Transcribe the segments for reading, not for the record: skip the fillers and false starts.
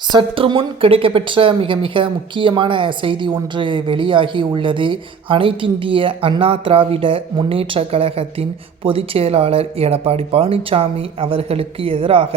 சற்று முன் கிடைக்கப்பெற்ற மிக மிக முக்கியமான செய்தி ஒன்று வெளியாகி உள்ளது. அனைத்திந்திய அண்ணா திராவிட முன்னேற்றக் கழகத்தின் பொதுச் செயலாளர் எடப்பாடி பழனிசாமி அவர்களுக்கு எதிராக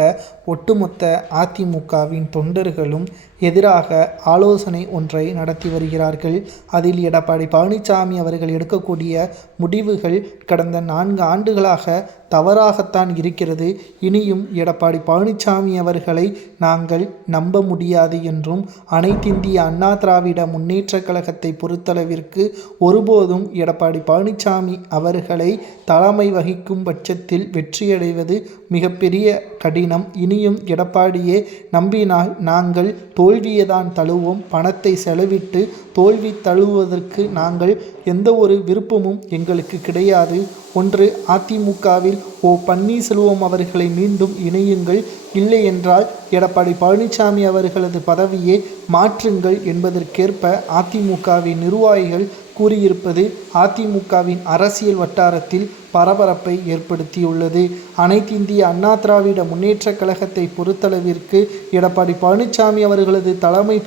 ஒட்டுமொத்த அதிமுகவின் தொண்டர்களும் எதிராக ஆலோசனை ஒன்றை நடத்தி வருகிறார்கள். அதில் எடப்பாடி பழனிசாமி அவர்கள் எடுக்கக்கூடிய முடிவுகள் கடந்த 4 ஆண்டுகளாக தவறாகத்தான் இருக்கிறது. இனியும் எடப்பாடி பழனிசாமி அவர்களை நாங்கள் நம்ப முடியாது என்றும், அனைத்திந்திய அண்ணா திராவிட முன்னேற்றக் கழகத்தை பொறுத்தளவிற்கு ஒருபோதும் எடப்பாடி பழனிசாமி அவர்களை தலைமை வகிக்கும் பட்சத்தில் வெற்றியடைவது மிகப்பெரிய கடினம். இனியும் எடப்பாடியே நம்பினால் நாங்கள் தோல்வியைதான் தழுவோம். பணத்தை செலவிட்டு தோல்வி தழுவுவதற்கு நாங்கள் எந்த ஒரு விருப்பமும் எங்களுக்கு கிடையாது. ஒன்று அதிமுகவில் பன்னீர்செல்வம் அவர்களை மீண்டும் இணையுங்கள், இல்லை என்றால் எடப்பாடி பழனிசாமி அவர்களது பதவியை மாற்றுங்கள் என்பதற்கேற்ப அதிமுகவின் நிர்வாகிகள் கூறியிருப்பது அதிமுகவின் அரசியல் வட்டாரத்தில் பரபரப்பை ஏற்படுத்தியுள்ளது. அனைத்திந்திய அண்ணா திராவிட முன்னேற்றக் கழகத்தை பொறுத்தளவிற்கு எடப்பாடி பழனிசாமி அவர்களது தலைமை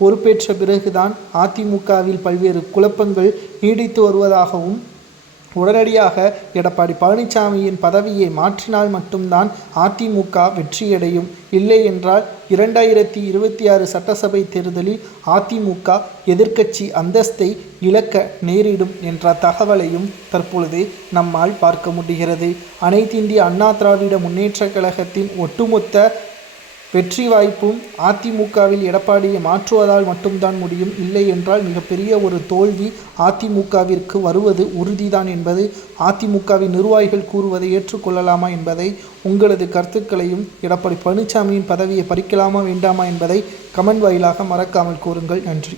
பொறுப்பேற்ற பிறகுதான் அதிமுகவில் பல்வேறு குழப்பங்கள் நீடித்து வருவதாகவும், உடனடியாக எடப்பாடி பழனிசாமியின் பதவியை மாற்றினால் மட்டும்தான் அதிமுக வெற்றியடையும், இல்லை என்றால் 2026 சட்டசபை தேர்தலில் அதிமுக எதிர்க்கட்சி அந்தஸ்தை இழக்க நேரிடும் என்ற தகவலையும் தற்பொழுது நம்மால் பார்க்க முடிகிறது. அனைத்திந்திய அண்ணா திராவிட முன்னேற்றக் கழகத்தின் ஒட்டுமொத்த வெற்றி வாய்ப்பும் அதிமுகவில் எடப்பாடியை மாற்றுவதால் மட்டும்தான் முடியும், இல்லை என்றால் மிகப்பெரிய ஒரு தோல்வி அதிமுகவிற்கு வருவது உறுதிதான் என்பது அதிமுகவின் நிர்வாகிகள் கூறுவதை ஏற்றுக்கொள்ளலாமா என்பதை, உங்களது கருத்துக்களையும் எடப்பாடி பழனிசாமியின் பதவியை பறிக்கலாமா வேண்டாமா என்பதை கமெண்ட் வாயிலாக மறக்காமல் கூறுங்கள். நன்றி.